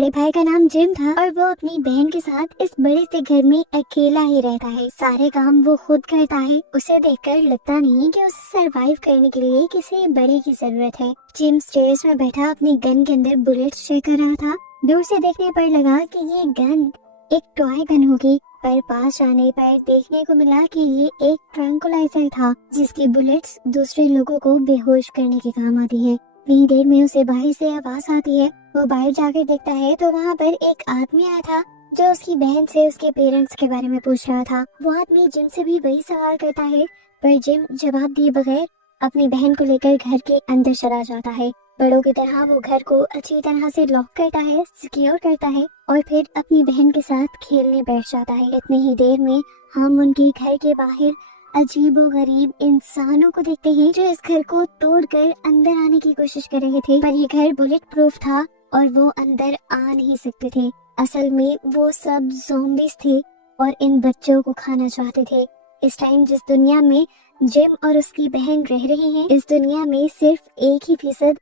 बड़े भाई का नाम जिम था और वो अपनी बहन के साथ इस बड़े से घर में अकेला ही रहता है। सारे काम वो खुद करता है। उसे देखकर लगता नहीं कि उसे सरवाइव करने के लिए किसी बड़े की जरूरत है। जिम स्टेयर्स में बैठा अपनी गन के अंदर बुलेट्स चेक कर रहा था। दूर से देखने पर लगा कि ये गन एक टॉय गन होगी, पर पास आने पर देखने को मिला कि ये एक ट्रैंकुलाइजर था जिसकी बुलेट्स दूसरे लोगों को बेहोश करने के काम आती है। इतनी देर में उसे बाहर से आवाज आती है। वो बाहर जाकर देखता है तो वहाँ पर एक आदमी आया था जो उसकी बहन से उसके पेरेंट्स के बारे में पूछ रहा था। वो आदमी जिम से भी वही सवाल करता है, पर जिम जवाब दिए बगैर अपनी बहन को लेकर घर के अंदर चला जाता है। बड़ों की तरह वो घर को अच्छी तरह से लॉक करता है, सिक्योर करता है और फिर अपनी बहन के साथ खेलने बैठ जाता है। इतनी ही देर में हम उनके घर के बाहर अजीबोगरीब इंसानों को देखते हैं जो इस घर को तोड़कर अंदर आने की कोशिश कर रहे थे, पर ये घर बुलेट प्रूफ था और वो अंदर आ नहीं सकते थे। असल में वो सब ज़ॉम्बीज़ थे और इन बच्चों को खाना चाहते थे। इस टाइम जिस दुनिया में जिम और उसकी बहन रह रहे हैं, इस दुनिया में सिर्फ 1%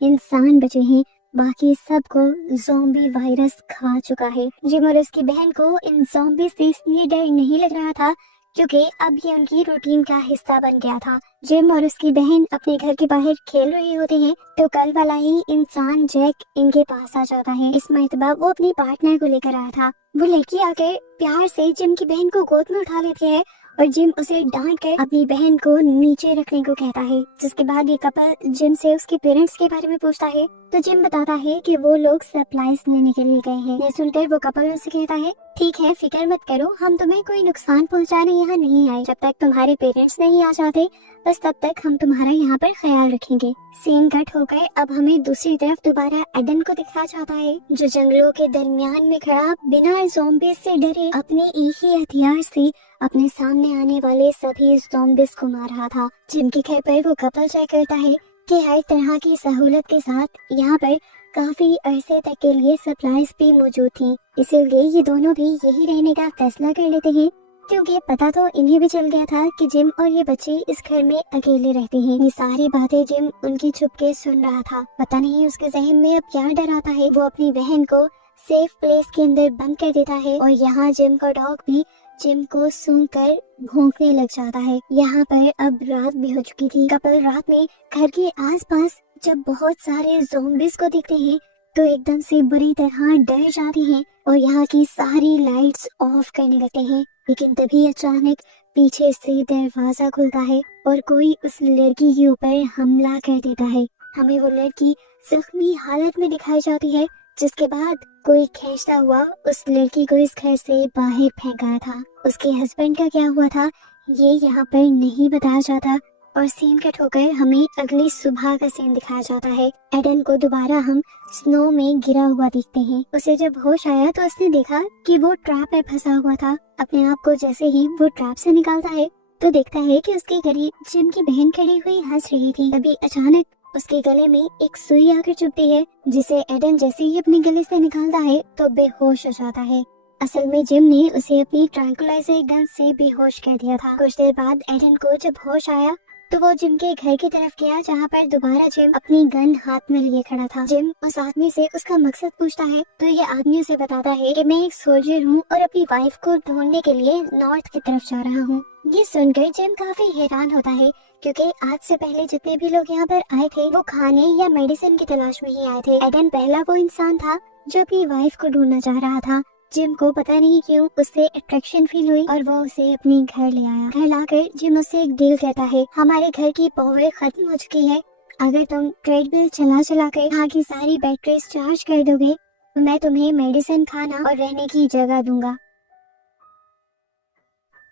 इंसान बचे हैं। बाकी सबको ज़ॉम्बी वायरस खा चुका है। जिम और उसकी बहन को इन ज़ॉम्बी से इसलिए डर नहीं लग रहा था क्योंकि अब ये उनकी रूटीन का हिस्सा बन गया था। जिम और उसकी बहन अपने घर के बाहर खेल रहे होते हैं तो कल वाला ही इंसान जैक इनके पास आ जाता है। इस मर्तबा वो अपनी पार्टनर को लेकर आया था। वो लड़की आकर प्यार से जिम की बहन को गोद में उठा लेती है और जिम उसे डांट कर अपनी बहन को नीचे रखने को कहता है। जिसके बाद ये कपल जिम से उसके पेरेंट्स के बारे में पूछता है तो जिम बताता है कि वो लोग सप्लाईज लेने के लिए गए हैं। ये सुनकर वो कपल उसे कहता है, ठीक है, फिक्र मत करो, हम तुम्हें कोई नुकसान पहुंचाने यहाँ नहीं आए। जब तक तुम्हारे पेरेंट्स नहीं आ जाते बस तब तक हम तुम्हारा यहाँ पर ख्याल रखेंगे। सीन कट होकर अब हमें दूसरी तरफ दोबारा एडन को दिखाया जाता है जो जंगलों के दरमियान में खड़ा बिना ज़ॉम्बीज़ से डरे अपने एक ही हथियार से अपने सामने आने वाले सभी ज़ॉम्बीज़ को मार रहा था। जिम के घर पर वो कपल चेक करता है कि हर तरह की सहूलत के साथ यहाँ पर काफी अरसे तक के लिए सप्लाईज भी मौजूद थी। इसीलिए ये दोनों भी यही रहने का फैसला कर लेते हैं क्योंकि पता तो इन्हें भी चल गया था कि जिम और ये बच्चे इस घर में अकेले रहते हैं। ये सारी बातें जिम उनकी छुप के सुन रहा था। पता नहीं उसके जहन में अब क्या डर आता है। वो अपनी बहन को सेफ प्लेस के अंदर बंद कर देता है और यहाँ जिम का डॉग भी जिम को सूंघकर भौंकने लग जाता है। यहाँ पर अब रात भी हो चुकी थी। कपल रात में घर के आसपास जब बहुत सारे ज़ॉम्बीज़ को देखते हैं तो एकदम से बुरी तरह डर जाते हैं और यहाँ की सारी लाइट्स ऑफ करने लगते हैं। लेकिन तभी अचानक पीछे से दरवाजा खुलता है और कोई उस लड़की के ऊपर हमला कर देता है। हमें वो लड़की जख्मी हालत में दिखाई जाती है, जिसके बाद कोई खींचता हुआ उस लड़की को इस घर से बाहर फेंका था। उसके हस्बैंड का क्या हुआ था ये यहाँ पर नहीं बताया जाता और सीन कट होकर हमें अगली सुबह का सीन दिखाया जाता है। एडन को दोबारा हम स्नो में गिरा हुआ देखते हैं। उसे जब होश आया तो उसने देखा कि वो ट्रैप में फंसा हुआ था। अपने आप को जैसे ही वो ट्रैप से निकालता है तो देखता है कि उसके करीब जिम की बहन खड़ी हुई हंस रही थी। तभी अचानक उसके गले में एक सुई आकर चुभती है, जिसे एडन जैसे ही अपने गले से निकालता है तो बेहोश हो जाता है। असल में जिम ने उसे अपनी ट्रैंकुलाइजर गन से बेहोश कर दिया था। कुछ देर बाद एडन को जब होश आया तो वो जिम के घर की तरफ गया जहाँ पर दोबारा जिम अपनी गन हाथ में लिए खड़ा था। जिम उस आदमी से उसका मकसद पूछता है तो ये आदमी उसे बताता है कि मैं एक सोल्जर हूँ और अपनी वाइफ को ढूंढने के लिए नॉर्थ की तरफ जा रहा हूँ। ये सुनकर जिम काफी हैरान होता है क्योंकि आज से पहले जितने भी लोग यहाँ पर आए थे वो खाने या मेडिसिन की तलाश में ही आए थे। एडन पहला वो इंसान था जो अपनी वाइफ को ढूंढना चाह रहा था। जिम को पता नहीं क्यों उससे अट्रैक्शन फील हुई और वो उसे अपने घर ले आया। घर लाकर जिम उससे एक डील कहता है, हमारे घर की पावर खत्म हो चुकी है, अगर तुम ट्रेडमिल चला कर यहाँ की सारी बैटरीज चार्ज कर दोगे तो मैं तुम्हें मेडिसिन, खाना और रहने की जगह दूंगा।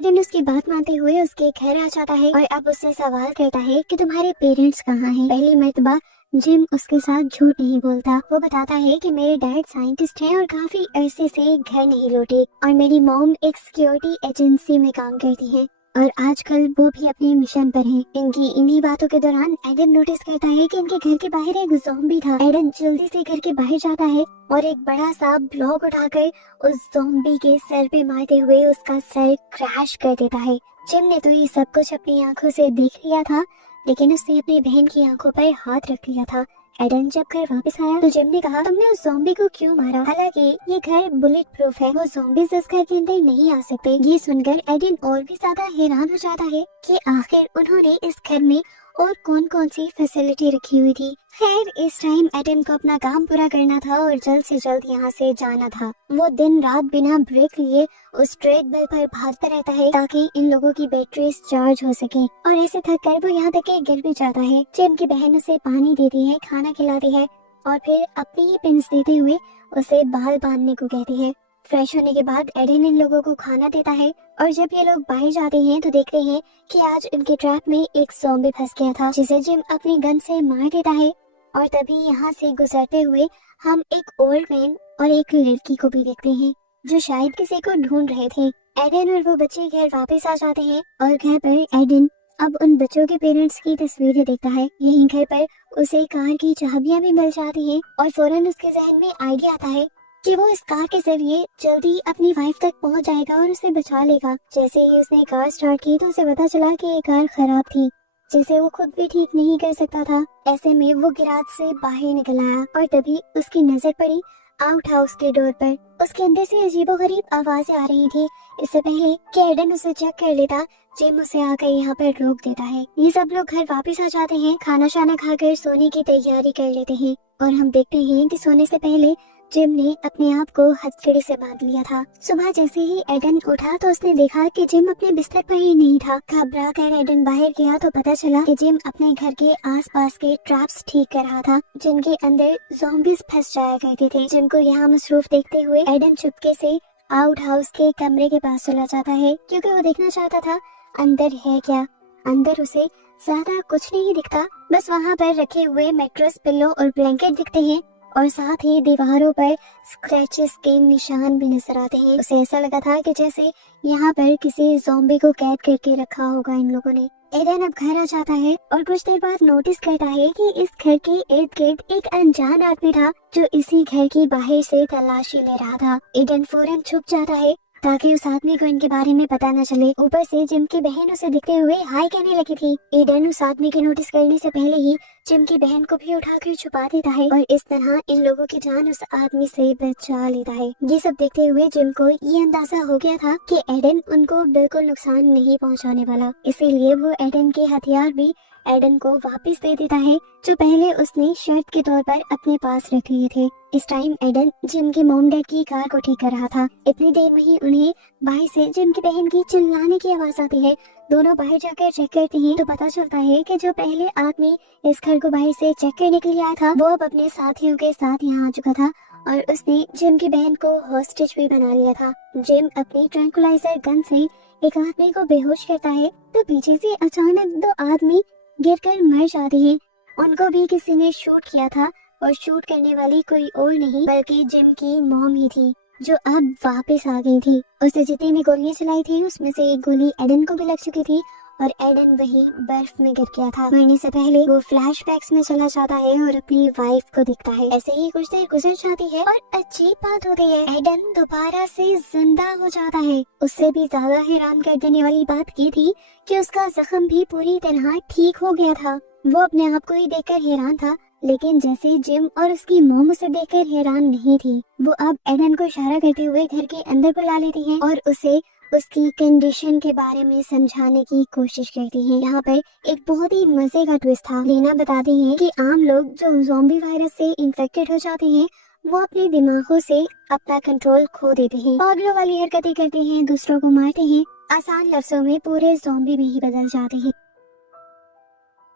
दिन उसकी बात मानते हुए उसके घर आ जाता है और अब उससे सवाल करता है कि तुम्हारे पेरेंट्स कहाँ हैं। पहली मर्तबा जिम उसके साथ झूठ नहीं बोलता। वो बताता है कि मेरे डैड साइंटिस्ट हैं और काफी अरसे से घर नहीं लौटे और मेरी मॉम एक सिक्योरिटी एजेंसी में काम करती है और आजकल वो भी अपने मिशन पर हैं। इनकी इन्हीं बातों के दौरान एडन नोटिस करता है कि इनके घर के बाहर एक ज़ॉम्बी था। एडन जल्दी से घर के बाहर जाता है और एक बड़ा सा ब्लॉक उठाकर उस ज़ॉम्बी के सर पे मारते हुए उसका सर क्रैश कर देता है। जिम ने तो ये सब कुछ अपनी आंखों से देख लिया था, लेकिन उसने अपनी बहन की आंखों पर हाथ रख लिया था एडन जब घर वापस आया तो जिम ने कहा, तुमने उस ज़ॉम्बी को क्यों मारा? हालांकि ये घर बुलेट प्रूफ है, वो ज़ॉम्बीज़ इस घर के अंदर नहीं आ सकते। ये सुनकर एडन और भी ज्यादा हैरान हो जाता है कि आखिर उन्होंने इस घर में और कौन कौन सी फैसिलिटी रखी हुई थी। खैर इस टाइम एडन को अपना काम पूरा करना था और जल्द से जल्द यहाँ से जाना था। वो दिन रात बिना ब्रेक लिए उस ट्रेडमिल पर भागता रहता है ताकि इन लोगों की बैटरीज चार्ज हो सके, और ऐसे थक कर वो यहाँ तक के गिर भी जाता है। जिम की बहन उसे पानी देती है, खाना खिलाती है और फिर अपनी ही पिंस देते हुए उसे बाल बांधने को कहती है। फ्रेश होने के बाद एडन इन लोगों को खाना देता है और जब ये लोग बाहर जाते हैं तो देखते हैं कि आज उनके ट्रैप में एक ज़ॉम्बी फंस गया था, जिसे जिम अपनी गन से मार देता है। और तभी यहाँ से गुजरते हुए हम एक ओल्ड मैन और एक लड़की को भी देखते हैं जो शायद किसी को ढूंढ रहे थे। एडन और वो बच्चे घर वापस आ जाते हैं और घर पर एडन अब उन बच्चों के पेरेंट्स की तस्वीरें देखता है। यहीं घर पर उसे कार की चाबियां भी मिल जाती हैं और फौरन उसके जहन में आइडिया आता है कि वो इस कार के जरिए जल्दी अपनी वाइफ तक पहुंच जाएगा और उसे बचा लेगा। जैसे ही उसने कार स्टार्ट की तो उसे पता चला कि ये कार खराब थी, जिसे वो खुद भी ठीक नहीं कर सकता था। ऐसे में वो गैराज से बाहर निकल आया और तभी उसकी नजर पड़ी आउट हाउस के डोर पर। उसके अंदर से अजीबोगरीब आवाजें आ रही थी। इससे पहले कि एडन उसे चेक कर लेता, जिम उसे आकर यहाँ पर रोक देता है। ये सब लोग घर वापस आ जाते हैं, खाना शाना खाकर सोने की तैयारी कर लेते हैं और हम देखते हैं कि सोने से पहले जिम ने अपने आप को हथकड़ी से बांध लिया था। सुबह जैसे ही एडन उठा तो उसने देखा कि जिम अपने बिस्तर पर ही नहीं था। घबरा कर एडन बाहर गया तो पता चला कि जिम अपने घर के आसपास के ट्रैप्स ठीक कर रहा था, जिनके अंदर ज़ॉम्बीज़ फंस जाया करते थे। जिम को यहाँ मसरूफ देखते हुए एडन चुपके से आउट हाउस के कमरे के पास चला जाता है, क्योंकि वो देखना चाहता था अंदर है क्या। अंदर उसे ज्यादा कुछ नहीं दिखता, बस वहाँ पर रखे हुए मैट्रेस, पिल्लो और ब्लैंकेट दिखते हैं और साथ ही दीवारों पर स्क्रैचेस के निशान भी नजर आते हैं। उसे ऐसा लगा था कि जैसे यहाँ पर किसी ज़ॉम्बी को कैद करके रखा होगा इन लोगों ने। एडन अब घर आ जाता है और कुछ देर बाद नोटिस करता है कि इस घर के इर्द गिर्द एक अनजान आदमी था जो इसी घर की बाहर से तलाशी ले रहा था। एडन फौरन छुप जाता है ताकि उस आदमी को इनके बारे में पता न चले। ऊपर से जिम की बहन उसे दिखते हुए हाय कहने लगी थी। एडन उस आदमी के नोटिस करने से पहले ही जिम की बहन को भी उठाकर छुपा देता है और इस तरह इन लोगों की जान उस आदमी से बचा लेता है। ये सब देखते हुए जिम को ये अंदाजा हो गया था कि एडन उनको बिल्कुल नुकसान नहीं पहुंचाने वाला, इसीलिए वो एडन के हथियार भी एडन को वापस दे देता है जो पहले उसने शर्त के तौर पर अपने पास रख लिए थे। इस टाइम एडन जिम के मॉम डैड की कार को ठीक कर रहा था। इतनी देर में ही उन्हें बाहर से जिम की बहन की चिल्लाने की आवाज आती है। दोनों बाहर जाकर चेक करते हैं तो पता चलता है कि जो पहले आदमी इस घर को बाहर से चेक करने के लिए आया था वो अब अपने साथियों के साथ यहाँ आ चुका था और उसने जिम की बहन को हॉस्टेज भी बना लिया था। जिम अपनी ट्रैंकुलाइजर गन से एक आदमी को बेहोश करता है तो पीछे से अचानक दो आदमी गिरकर मर जाते हैं। उनको भी किसी ने शूट किया था और शूट करने वाली कोई और नहीं बल्कि जिम की मॉम ही थी जो अब वापस आ गई थी। उसने जितनी भी गोलियां चलाई थी उसमें से एक गोली एडन को भी लग चुकी थी और एडन वही बर्फ में गिर गया था। मरने से पहले वो फ्लैशबैक्स में चला जाता है और अपनी वाइफ को दिखता है। ऐसे ही कुछ देर गुजर जाती है और अजीब बात होती है, एडन दोबारा से जिंदा हो जाता है। उससे भी ज्यादा हैरान कर देने वाली बात ये थी कि उसका जख्म भी पूरी तरह ठीक हो गया था। वो अपने आप को ही देखकर हैरान था, लेकिन जैसे जिम और उसकी मोम उसे देखकर हैरान नहीं थी। वो अब एडन को इशारा करते हुए घर के अंदर बुला लेती हैं और उसे उसकी कंडीशन के बारे में समझाने की कोशिश करती हैं। यहाँ पर एक बहुत ही मजे का ट्विस्ट था। लीना बताती हैं कि आम लोग जो ज़ॉम्बी वायरस से इन्फेक्टेड हो जाते हैं वो अपने दिमागों से अपना कंट्रोल खो देते हैं, पागलों वाली हरकतें करते हैं, दूसरों को मारते हैं, आसान लफ्जों में पूरे ज़ॉम्बी में ही बदल जाते हैं।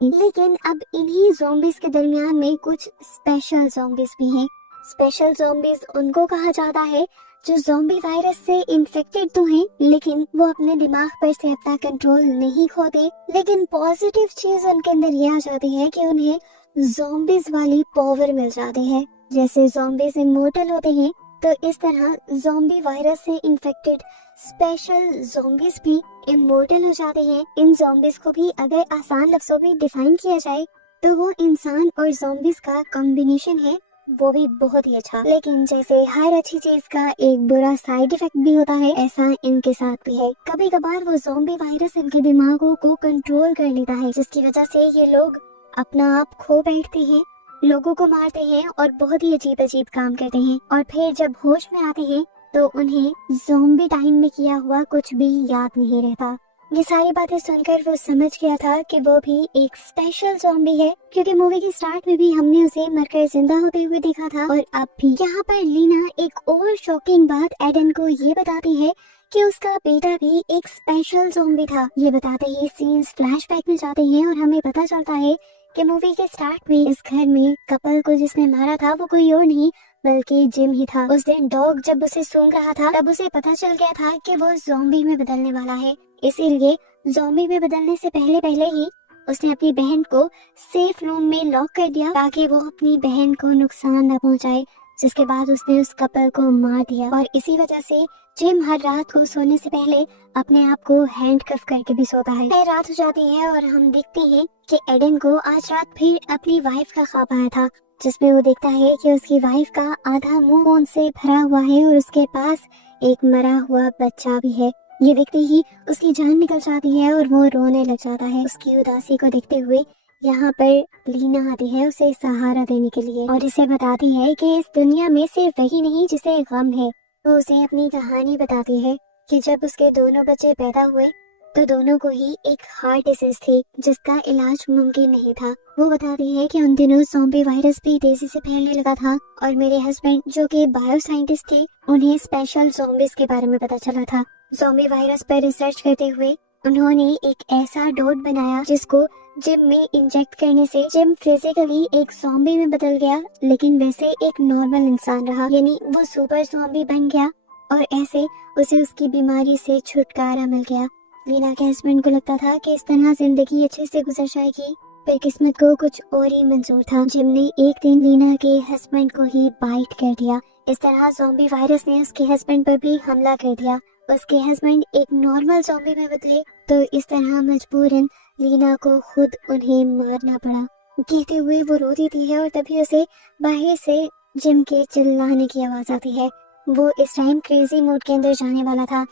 लेकिन अब इन्हीं ज़ॉम्बीज के दरमियान में कुछ स्पेशल ज़ॉम्बीज भी हैं। स्पेशल ज़ॉम्बीज उनको कहा जाता है जो ज़ॉम्बी वायरस से इन्फेक्टेड तो हैं लेकिन वो अपने दिमाग पर से अपना कंट्रोल नहीं खोते। लेकिन पॉजिटिव चीज उनके अंदर ये आ जाती है कि उन्हें ज़ॉम्बीज वाली पावर मिल जाती है। जैसे ज़ॉम्बीज इमोर्टल होते हैं तो इस तरह ज़ॉम्बी वायरस से इन्फेक्टेड स्पेशल ज़ॉम्बीज भी इमोर्टल हो जाते हैं। इन ज़ॉम्बीज को भी अगर आसान लफ्जों में डिफाइन किया जाए तो वो इंसान और ज़ॉम्बीज का कॉम्बिनेशन है, वो भी बहुत ही अच्छा। लेकिन जैसे हर अच्छी चीज का एक बुरा साइड इफेक्ट भी होता है, ऐसा इनके साथ भी है। कभी कभार वो ज़ॉम्बी वायरस इनके दिमागों को कंट्रोल कर लेता है जिसकी वजह से ये लोग अपना आप खो बैठते हैं, लोगों को मारते हैं और बहुत ही अजीब अजीब काम करते हैं, और फिर जब होश में आते हैं तो उन्हें ज़ॉम्बी टाइम में किया हुआ कुछ भी याद नहीं रहता। ये सारी बातें सुनकर वो समझ गया था कि वो भी एक स्पेशल ज़ॉम्बी है, क्योंकि मूवी के स्टार्ट में भी हमने उसे मरकर जिंदा होते हुए देखा था। और अब भी यहाँ पर लीना एक और शॉकिंग बात एडन को ये बताती है कि उसका बेटा भी एक स्पेशल ज़ॉम्बी था। ये बताते ही सीन्स फ्लैशबैक में जाते हैं और हमें पता चलता है कि मूवी के स्टार्ट में इस घर में कपल को जिसने मारा था वो कोई और नहीं बल्कि जिम ही था। उस दिन डॉग जब उसे सूंघ रहा था तब उसे पता चल गया था कि वो ज़ॉम्बी में बदलने वाला है, इसीलिए ज़ॉम्बी में बदलने से पहले पहले ही उसने अपनी बहन को सेफ रूम में लॉक कर दिया ताकि वो अपनी बहन को नुकसान न पहुंचाए। जिसके बाद उसने उस कपल को मार दिया और इसी वजह से जिम हर रात को सोने से पहले अपने आप को हैंडकफ करके भी सोता है। रात हो जाती है और हम देखते हैं कि एडन को आज रात फिर अपनी वाइफ का ख्वाब आया था, जिसमें वो देखता है कि उसकी वाइफ का आधा मुंह खून से भरा हुआ है और उसके पास एक मरा हुआ बच्चा भी है। ये देखते ही उसकी जान निकल जाती है और वो रोने लग जाता है। उसकी उदासी को देखते हुए यहाँ पर लीना आती है उसे सहारा देने के लिए और इसे बताती है कि इस दुनिया में सिर्फ वही नहीं जिसे गम है। वो उसे अपनी कहानी बताती है कि जब उसके दोनों बच्चे पैदा हुए तो दोनों को ही एक हार्ट डिसीज थी जिसका इलाज मुमकिन नहीं था। वो बताती है कि उन दिनों ज़ॉम्बी वायरस भी तेजी से फैलने लगा था और मेरे हस्बैंड जो कि बायो साइंटिस्ट थे उन्हें स्पेशल ज़ॉम्बीज के बारे में पता चला था। ज़ॉम्बी वायरस पर रिसर्च करते हुए उन्होंने एक ऐसा डोट बनाया जिसको जिम में इंजेक्ट करने से जिम फिजिकली एक ज़ॉम्बी में बदल गया, लेकिन वैसे एक नॉर्मल इंसान रहा, यानी वो सुपर ज़ॉम्बी बन गया और ऐसे उसे उसकी बीमारी से छुटकारा मिल गया। लीना के हस्बैंड को लगता था कि इस तरह जिंदगी अच्छे से गुजर जाएगी, पर किस्मत को कुछ और ही मंजूर था। जिम ने एक दिन लीना के हस्बैंड को ही बाइट कर दिया। इस तरह ज़ॉम्बी वायरस ने उसके हस्बैंड पर भी हमला कर दिया। उसके हस्बैंड एक नॉर्मल ज़ॉम्बी में बदले तो इस तरह मजबूरन लीना को खुद उन्हें मारना पड़ा। कहते हुए वो रो देती है और तभी उसे बाहर से जिम के चिल्लाने की आवाज आती है। वो इस टाइम क्रेजी मूड के अंदर जाने वाला था।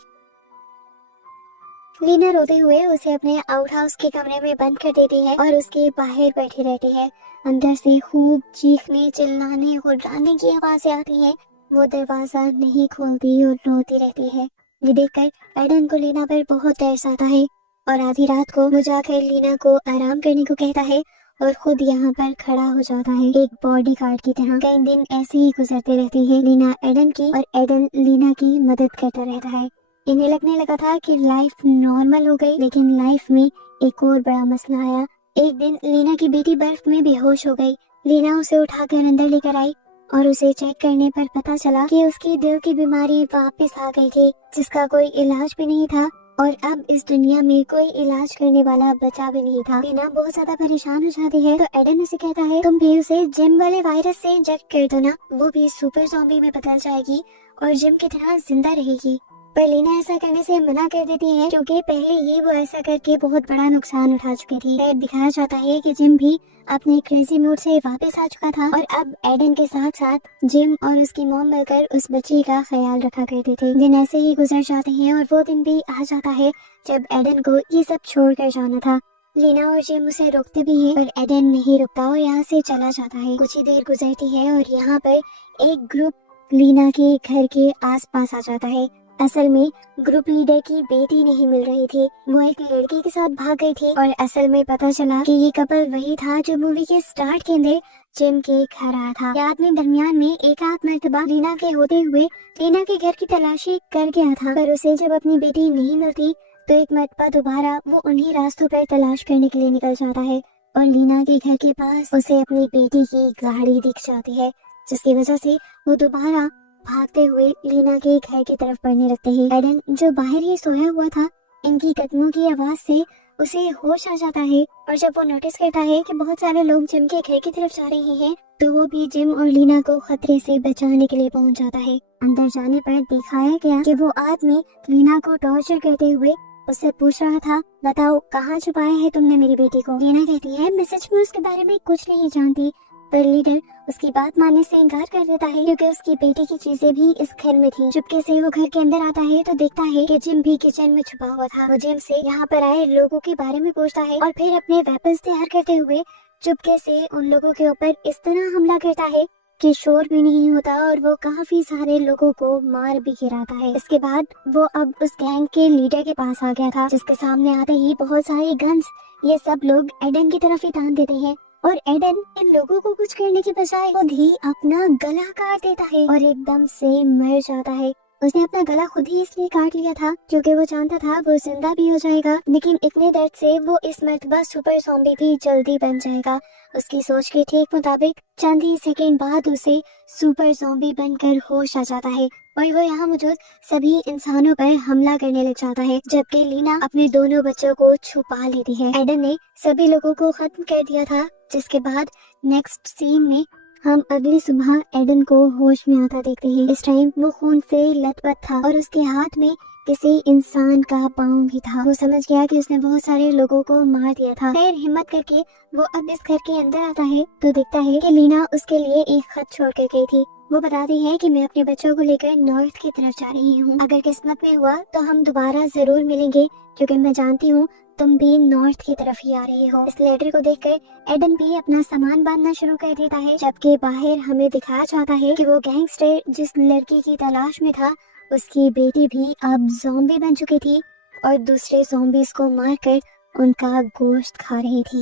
लीना रोते हुए उसे अपने आउट हाउस के कमरे में बंद कर देती है और उसके बाहर बैठी रहती है। अंदर से खूब चीखने चिल्लाने और डराने की आवाजें आती हैं। वो दरवाजा नहीं खोलती और रोती रहती है। ये देखकर एडन को लीना पर बहुत तरस आता है और आधी रात को वो जाकर लीना को आराम करने को कहता है और खुद यहाँ पर खड़ा हो जाता है एक बॉडीगार्ड की तरह। कई दिन ऐसे ही गुजरते रहते हैं लीना एडन की और एडन लीना की मदद करता रहता है। इन्हें लगने लगा था कि लाइफ नॉर्मल हो गई, लेकिन लाइफ में एक और बड़ा मसला आया। एक दिन लीना की बेटी बर्फ में बेहोश हो गई। लीना उसे उठाकर अंदर लेकर आई और उसे चेक करने पर पता चला कि उसकी दिल की बीमारी वापस आ गई थी, जिसका कोई इलाज भी नहीं था और अब इस दुनिया में कोई इलाज करने वाला बचा भी नहीं था। लीना बहुत ज्यादा परेशान हो जाती है तो एडन उसे कहता है तुम भी उसे जिम वाले वायरस से इंजेक्ट कर दो ना, वो भी सुपर ज़ॉम्बी में बदल जाएगी और जिम की तरह जिंदा रहेगी। पर लीना ऐसा करने से मना कर देती है क्योंकि पहले ही वो ऐसा करके बहुत बड़ा नुकसान उठा चुकी थी। फिर दिखाया जाता है कि जिम भी अपने क्रेजी मूड से वापस आ चुका था और अब एडन के साथ साथ जिम और उसकी मॉम मिलकर उस बच्ची का ख्याल रखा करते थे। दिन ऐसे ही गुजर जाते हैं और वो दिन भी आ जाता है जब एडन को ये सब छोड़ कर जाना था। लीना और जिम उसे रोकते भी है पर एडन नहीं रुकता और यहाँ से चला जाता है। कुछ ही देर गुजरती है और यहाँ पर एक ग्रुप लीना के घर के आसपास आ जाता है। असल में ग्रुप लीडर की बेटी नहीं मिल रही थी, वो एक लड़के के साथ भाग गई थी और असल में पता चला कि ये कपल वही था जो मूवी के स्टार्ट के अंदर जिम के घर आया था। याद में दरमियान में एक आध मर्तबा लीना के होते हुए लीना के घर की तलाशी कर गया था, पर उसे जब अपनी बेटी नहीं मिलती तो एक मर्तबा दोबारा वो उन्हीं रास्तों पर तलाश करने के लिए निकल जाता है और लीना के घर के पास उसे अपनी बेटी की गाड़ी दिख जाती है, जिसकी वजह से वो दोबारा भागते हुए लीना के घर की तरफ बढ़ने लगते हैं। एडन जो बाहर ही सोया हुआ था, इनकी कदमों की आवाज से उसे होश आ जाता है और जब वो नोटिस करता है कि बहुत सारे लोग जिम के घर की तरफ जा रहे हैं तो वो भी जिम और लीना को खतरे से बचाने के लिए पहुंच जाता है। अंदर जाने पर दिखाया गया कि वो आदमी लीना को टॉर्चर करते हुए उससे पूछ रहा था, बताओ कहाँ छुपाया है तुमने मेरी बेटी को। लीना कहती है मैं सच में उसके बारे में कुछ नहीं जानती, पर लीडर उसकी बात मानने से इनकार कर देता है क्योंकि उसकी बेटी की चीजें भी इस घर में थी। चुपके से वो घर के अंदर आता है तो देखता है कि जिम भी किचन में छुपा हुआ था। वो जिम से यहाँ पर आए लोगों के बारे में पूछता है और फिर अपने वेपन्स तैयार करते हुए चुपके से उन लोगों के ऊपर इस तरह हमला करता है कि शोर भी नहीं होता और वो काफी सारे लोगों को मार भी गिराता है। इसके बाद वो अब उस गैंग के लीडर के पास आ गया था, जिसके सामने आते ही बहुत सारे गन्स ये सब लोग एडन की तरफ ही तान देते हैं और एडन इन लोगों को कुछ करने की बजाय खुद ही अपना गला काट देता है और एकदम से मर जाता है। उसने अपना गला खुद ही इसलिए काट लिया था क्योंकि वो जानता था वो जिंदा भी हो जाएगा, लेकिन इतने दर्द से वो इस मर्तबा सुपर ज़ॉम्बी भी जल्दी बन जाएगा। उसकी सोच के ठीक मुताबिक चंद ही सेकंड बाद उसे सुपर ज़ॉम्बी बनकर होश आ जाता है और वो यहाँ मौजूद सभी इंसानों पर हमला करने लग जाता है, जबकि लीना अपने दोनों बच्चों को छुपा लेती है। एडन ने सभी लोगों को खत्म कर दिया था, जिसके बाद नेक्स्ट सीन में हम अगली सुबह एडन को होश में आता देखते हैं। इस टाइम वो खून से लथपथ था और उसके हाथ में किसी इंसान का पाँव भी था। वो समझ गया कि उसने बहुत सारे लोगों को मार दिया था। फिर हिम्मत करके वो अब इस घर के अंदर आता है तो दिखता है कि लीना उसके लिए एक खत छोड़ कर गई थी। वो बताती है कि मैं अपने बच्चों को लेकर नॉर्थ की तरफ जा रही हूँ। अगर किस्मत में हुआ तो हम दोबारा जरूर मिलेंगे, क्योंकि मैं जानती हूँ तुम भी नॉर्थ की तरफ ही आ रहे हो। इस लेटर को देखकर एडन भी अपना सामान बांधना शुरू कर देता है, जबकि बाहर हमें दिखाया जाता है कि वो गैंगस्टर जिस लड़की की तलाश में था उसकी बेटी भी अब ज़ॉम्बी बन चुकी थी और दूसरे ज़ॉम्बीज को मारकर उनका गोश्त खा रही थी।